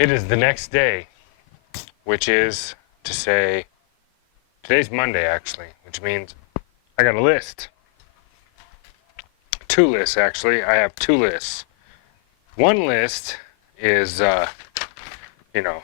It is the next day, which is to say, today's Monday actually, which means I got a list. 2 lists actually. I have 2 lists. One list is, you know,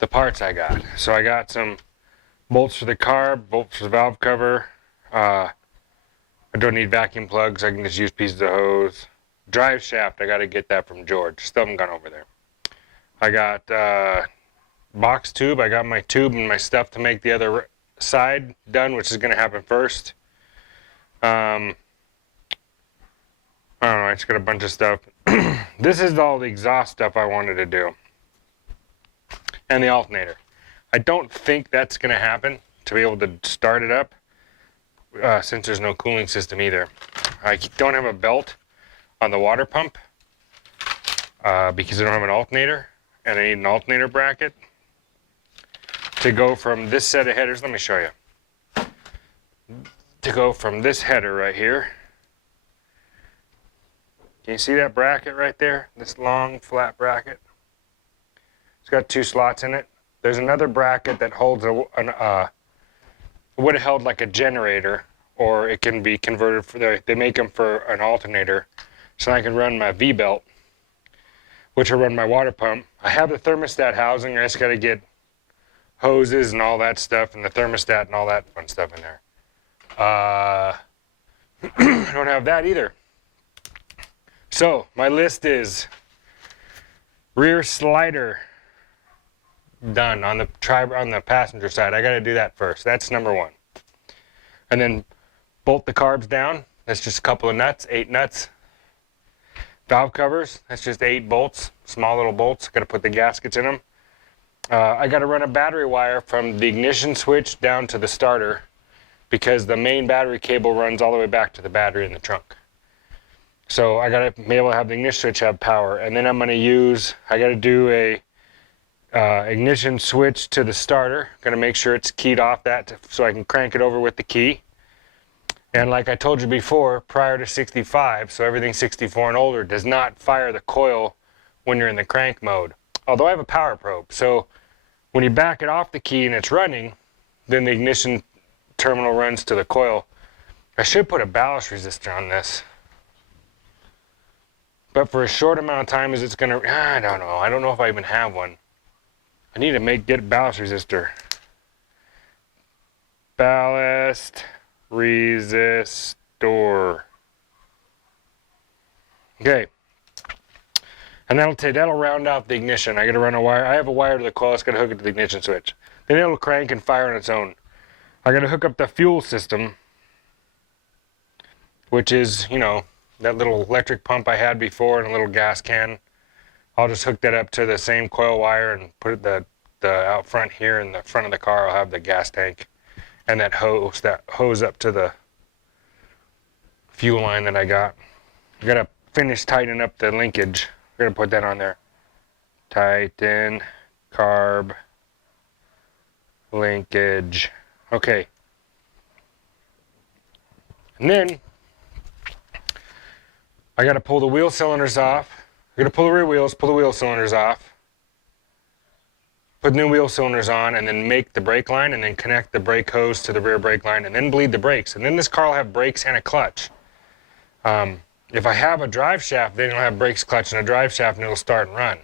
the parts I got. So I got some bolts for the carb, bolts for the valve cover. I don't need vacuum plugs. I can just use pieces of hose. Drive shaft, I got to get that from George. Still haven't gone over there. I got box tube. I got my tube and my stuff to make the other side done, which is going to happen first. I don't know. I just got a bunch of stuff. This is all the exhaust stuff I wanted to do. And the alternator. I don't think that's going to happen to be able to start it up since there's no cooling system either. I don't have a belt on the water pump because I don't have an alternator, and I need an alternator bracket to go from this set of headers. Let me show you. To go from this header right here. Can you see that bracket right there? This long flat bracket. It's got 2 slots in it. There's another bracket that holds would have held like a generator, or it can be converted for they make them for an alternator, so I can run my V-belt, which will run my water pump. I have the thermostat housing. I just got to get hoses and all that stuff, and the thermostat and all that fun stuff in there. I don't have that either. So my list is rear slider done on the passenger side. I got to do that first. That's number 1. And then bolt the carbs down. That's just a couple of nuts, 8 nuts. Valve covers. That's just 8 bolts, small little bolts. Got to put the gaskets in them. I got to run a battery wire from the ignition switch down to the starter because the main battery cable runs all the way back to the battery in the trunk. So I got to be able to have the ignition switch have power. And then I got to do a ignition switch to the starter. Going to make sure it's keyed off so I can crank it over with the key. And like I told you before, prior to 65, so everything 64 and older does not fire the coil when you're in the crank mode. Although I have a power probe, so when you back it off the key and it's running, then the ignition terminal runs to the coil. I should put a ballast resistor on this. But for a short amount of time as it's going to, I don't know. I don't know if I even have one. I need to get a ballast resistor. Ballast resistor. Okay. And that'll round out the ignition. I got to run a wire. I have a wire to the coil. It's got to hook it to the ignition switch. Then it'll crank and fire on its own. I got to hook up the fuel system, which is, that little electric pump I had before and a little gas can. I'll just hook that up to the same coil wire and put it the out front here in the front of the car. I'll have the gas tank and that hose up to the fuel line that I got. I gotta finish tightening up the linkage. I'm gonna put that on there. Tighten carb linkage. Okay. And then I got to pull the wheel cylinders off. I'm going to pull the rear wheels, pull the wheel cylinders off, put new wheel cylinders on, and then make the brake line, and then connect the brake hose to the rear brake line, and then bleed the brakes. And then this car will have brakes and a clutch. If I have a drive shaft, then it'll have brakes, clutch, and a drive shaft, and it'll start and run,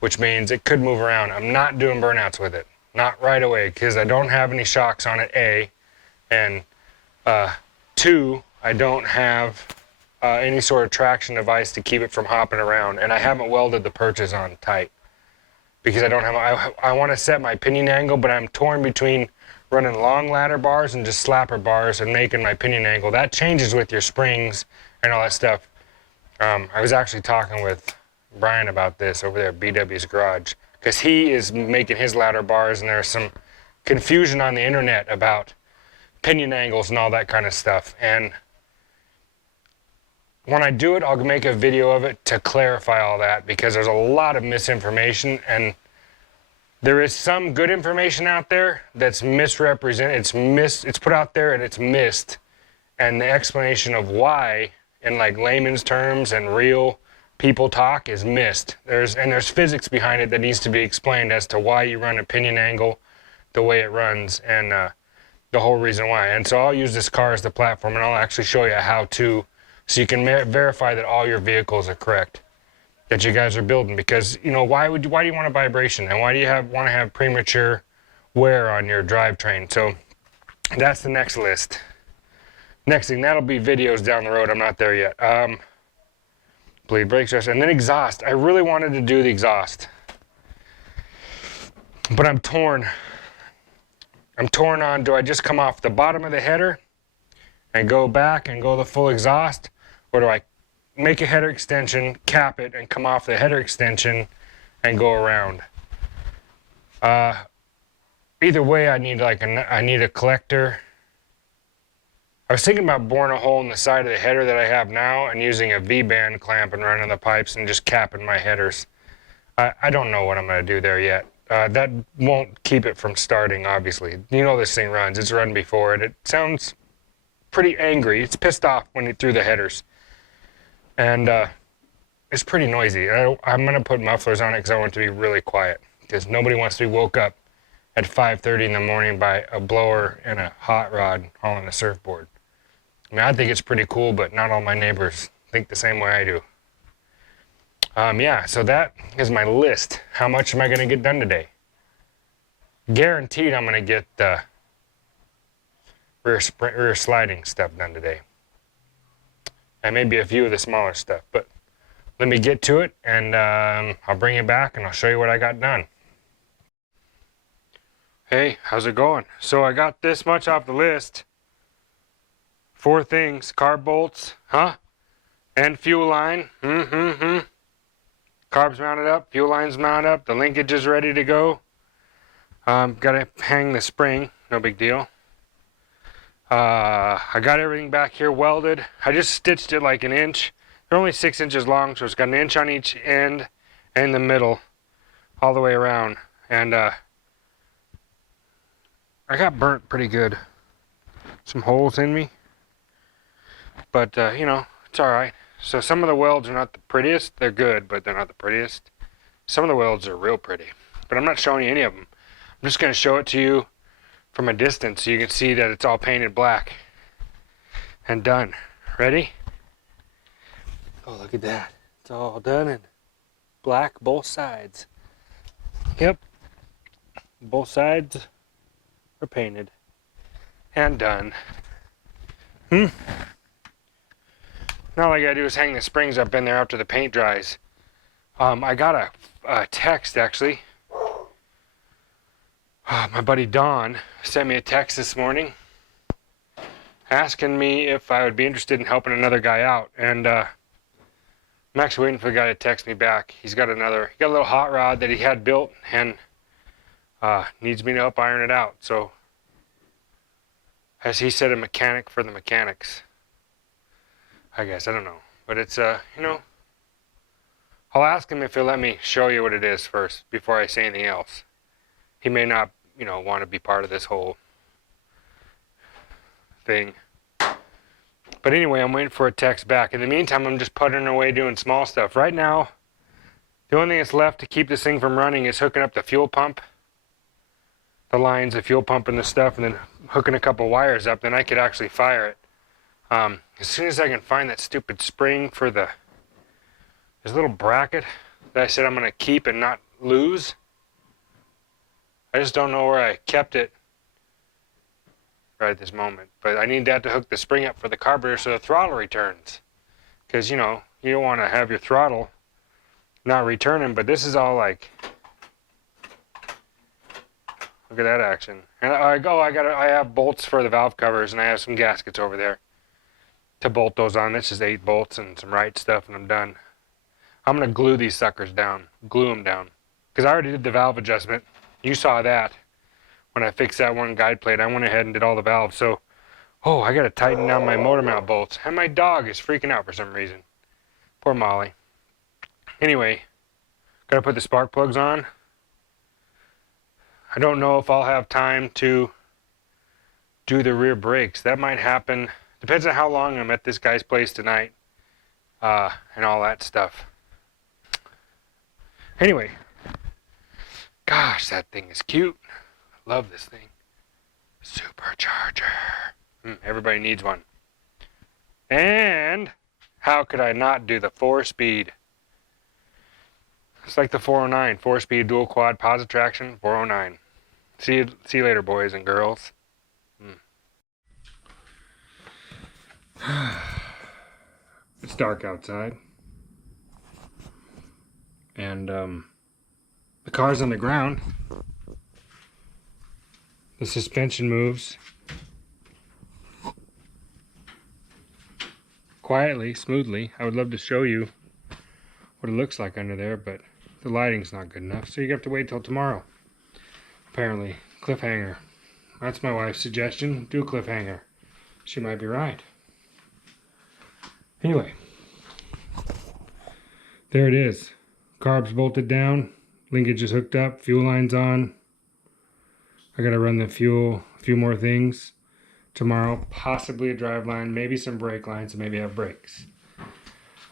which means it could move around. I'm not doing burnouts with it. Not right away, because I don't have any shocks on it, A, and 2, I don't have any sort of traction device to keep it from hopping around, and I haven't welded the perches on tight because I don't have. I want to set my pinion angle, but I'm torn between running long ladder bars and just slapper bars and making my pinion angle. That changes with your springs and all that stuff. I was actually talking with Brian about this over there at BW's garage because he is making his ladder bars, and there's some confusion on the internet about pinion angles and all that kind of stuff. And when I do it, I'll make a video of it to clarify all that because there's a lot of misinformation, and there is some good information out there that's misrepresented. It's put out there and it's missed, and the explanation of why in like layman's terms and real people talk is missed. There's physics behind it that needs to be explained as to why you run a pinion angle the way it runs, and the whole reason why. And so I'll use this car as the platform, and I'll actually show you how to, so you can verify that all your vehicles are correct, that you guys are building. Because, you know, why do you want a vibration, and why do you want to have premature wear on your drivetrain? So that's the next list. Next thing, that'll be videos down the road. I'm not there yet. Bleed brake stress, and then exhaust. I really wanted to do the exhaust, but I'm torn. I'm torn on, do I just come off the bottom of the header and go back and go the full exhaust, or do I make a header extension, cap it, and come off the header extension and go around? Either way, I need a collector. I was thinking about boring a hole in the side of the header that I have now and using a V-band clamp and running the pipes and just capping my headers. I don't know what I'm going to do there yet. That won't keep it from starting, obviously. You know this thing runs. It's run before, and it sounds pretty angry. It's pissed off when it threw the headers. And it's pretty noisy. I'm going to put mufflers on it because I want it to be really quiet. Because nobody wants to be woke up at 5:30 in the morning by a blower and a hot rod hauling a surfboard. I mean, I think it's pretty cool, but not all my neighbors think the same way I do. Yeah, so that is my list. How much am I going to get done today? Guaranteed I'm going to get the rear sliding stuff done today. And maybe a few of the smaller stuff. But let me get to it, and I'll bring you back, and I'll show you what I got done. Hey, how's it going? So I got this much off the list. 4 things. Carb bolts, and fuel line. Carbs mounted up, fuel lines mounted up, the linkage is ready to go. Gotta hang the spring, no big deal. I got everything back here welded. I just stitched it like an inch. They're only 6 inches long, so it's got an inch on each end and in the middle, all the way around. And I got burnt pretty good. Some holes in me. But, you know, it's alright. So some of the welds are not the prettiest. They're good, but they're not the prettiest. Some of the welds are real pretty. But I'm not showing you any of them. I'm just going to show it to you from a distance so you can see that it's all painted black. And done. Ready? Oh, look at that. It's all done in black, both sides. Yep. Both sides are painted. And done. Now all I gotta do is hang the springs up in there after the paint dries. I got a text, actually. My buddy Don sent me a text this morning asking me if I would be interested in helping another guy out. And I'm actually waiting for the guy to text me back. He got a little hot rod that he had built and needs me to help iron it out. So, as he said, a mechanic for the mechanics. I guess, I don't know. But it's, you know, I'll ask him if he'll let me show you what it is first before I say anything else. He may not, you know, want to be part of this whole thing. But anyway, I'm waiting for a text back. In the meantime, I'm just puttering away doing small stuff. Right now, the only thing that's left to keep this thing from running is hooking up the fuel pump. The lines, the fuel pump and the stuff, and then hooking a couple wires up, then I could actually fire it. As soon as I can find that stupid spring for this little bracket that I said I'm going to keep and not lose. I just don't know where I kept it right at this moment. But I need that to hook the spring up for the carburetor so the throttle returns. Because, you know, you don't want to have your throttle not returning, but this is all like, look at that action. And I have bolts for the valve covers, and I have some gaskets over there to bolt those on. This is 8 bolts and some right stuff, and I'm done. I'm going to glue these suckers down, glue them down. Because I already did the valve adjustment. You saw that when I fixed that one guide plate. I went ahead and did all the valves. So, I got to tighten down my motor mount bolts. And my dog is freaking out for some reason. Poor Molly. Anyway, got to put the spark plugs on. I don't know if I'll have time to do the rear brakes. That might happen. Depends on how long I'm at this guy's place tonight. And all that stuff. Anyway, gosh, that thing is cute. Love this thing. Supercharger. Everybody needs one. And how could I not do the 4-speed? It's like the 409, 4-speed dual quad positive traction, 409. See you later, boys and girls. It's dark outside. And the car's on the ground. The suspension moves quietly, smoothly. I would love to show you what it looks like under there, but the lighting's not good enough, so you have to wait till tomorrow. Apparently, cliffhanger. That's my wife's suggestion. Do a cliffhanger. She might be right. Anyway, there it is. Carbs bolted down, linkage is hooked up, fuel line's on. I gotta run the fuel, a few more things tomorrow, possibly a drive line, maybe some brake lines, and maybe have brakes.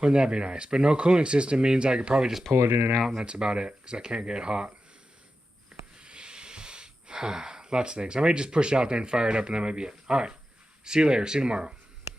Wouldn't that be nice? But no cooling system means I could probably just pull it in and out, and that's about it, because I can't get hot. Lots of things. I may just push it out there and fire it up, and that might be it. All right. See you later. See you tomorrow.